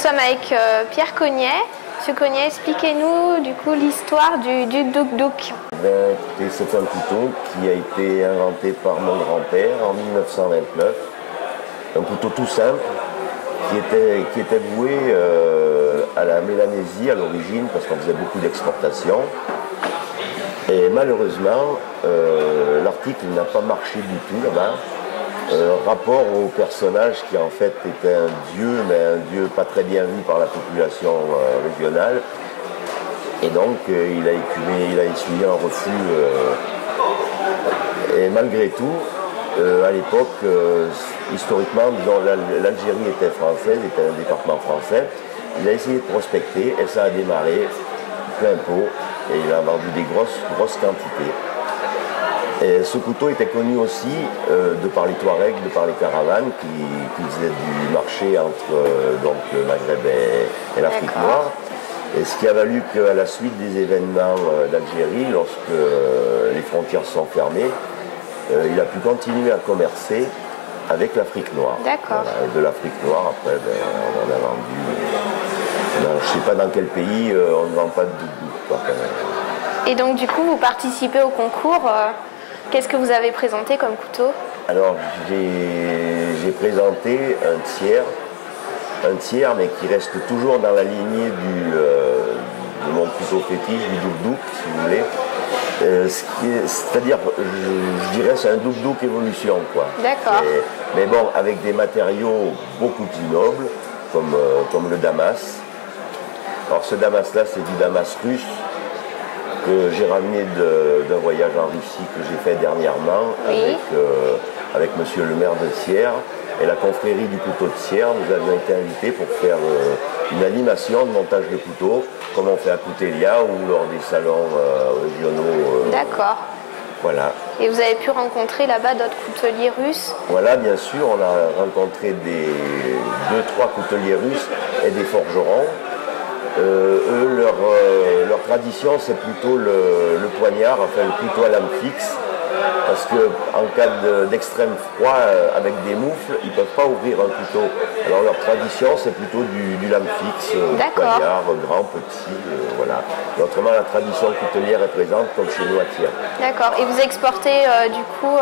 sommes avec Pierre Cognet. Monsieur Cognet, expliquez-nous du coup l'histoire du Douk-Douk. Écoutez, c'est un couteau qui a été inventé par mon grand-père en 1929. Un couteau tout simple qui était voué à la Mélanésie à l'origine parce qu'on faisait beaucoup d'exportations. Et malheureusement, l'article n'a pas marché du tout là-bas. Rapport au personnage qui en fait était un dieu, mais un dieu pas très bien vu par la population régionale. Et donc il a essuyé un refus. Et malgré tout, à l'époque, historiquement, disons, l'Algérie était française, était un département français. Il a essayé de prospecter et ça a démarré plein pot. Et il a vendu des grosses quantités. Et ce couteau était connu aussi de par les Touaregs, de par les caravanes qui faisaient du marché entre donc, le Maghreb et l'Afrique noire. Et ce qui a valu qu'à la suite des événements d'Algérie, lorsque les frontières sont fermées, il a pu continuer à commercer avec l'Afrique noire. D'accord. Voilà. Et de l'Afrique noire, après, on en a vendu. Je ne sais pas dans quel pays on ne vend pas de doudou. Et donc du coup, vous participez au concours. Qu'est-ce que vous avez présenté comme couteau? Alors, j'ai présenté un tiers, mais qui reste toujours dans la lignée de mon couteau fétiche, du Douk-Douk, si vous voulez. C'est-à-dire, je dirais, c'est un Douk-Douk évolution, quoi. D'accord. Mais bon, avec des matériaux beaucoup plus nobles, comme le damas. Alors, ce damas-là, c'est du damas russe, que j'ai ramené d'un voyage en Russie que j'ai fait dernièrement, oui, avec monsieur le maire de Thiers et la confrérie du couteau de Thiers. Nous avions été invités pour faire une animation de montage de couteaux, comme on fait à Coutelia ou lors des salons régionaux. D'accord. Voilà. Et vous avez pu rencontrer là-bas d'autres couteliers russes? Voilà, bien sûr, on a rencontré 2-3 couteliers russes et des forgerons. Eux, leur tradition, c'est plutôt le poignard, enfin le couteau à lame fixe, parce qu'en cas d'extrême froid, avec des moufles, ils ne peuvent pas ouvrir un couteau. Alors leur tradition, c'est plutôt du lame fixe, poignard, grand, petit, voilà. Et autrement, la tradition coutelière est présente, comme chez nous à Thiers. D'accord. Et vous exportez du coup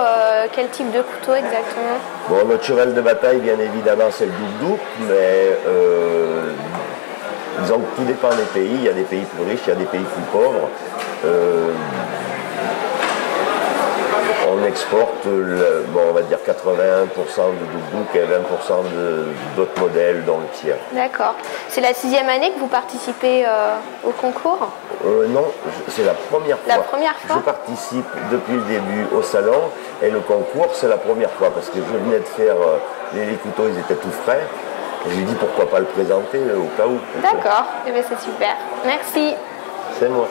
quel type de couteau exactement? Bon, notre cheval de bataille, bien évidemment, c'est le Douk-Douk, mais disons que tout dépend des pays. Il y a des pays plus riches, il y a des pays plus pauvres. On exporte, on va dire 81% de Douk-Douk et 20% d'autres modèles dans le tiers. D'accord. C'est la 6e année que vous participez au concours? Non, c'est la première fois. La première fois? Je participe depuis le début au salon et le concours, c'est la première fois parce que je venais de faire les couteaux, ils étaient tout frais. J'ai dit pourquoi pas le présenter au cas où. D'accord, eh bien, c'est super. Merci. C'est moi.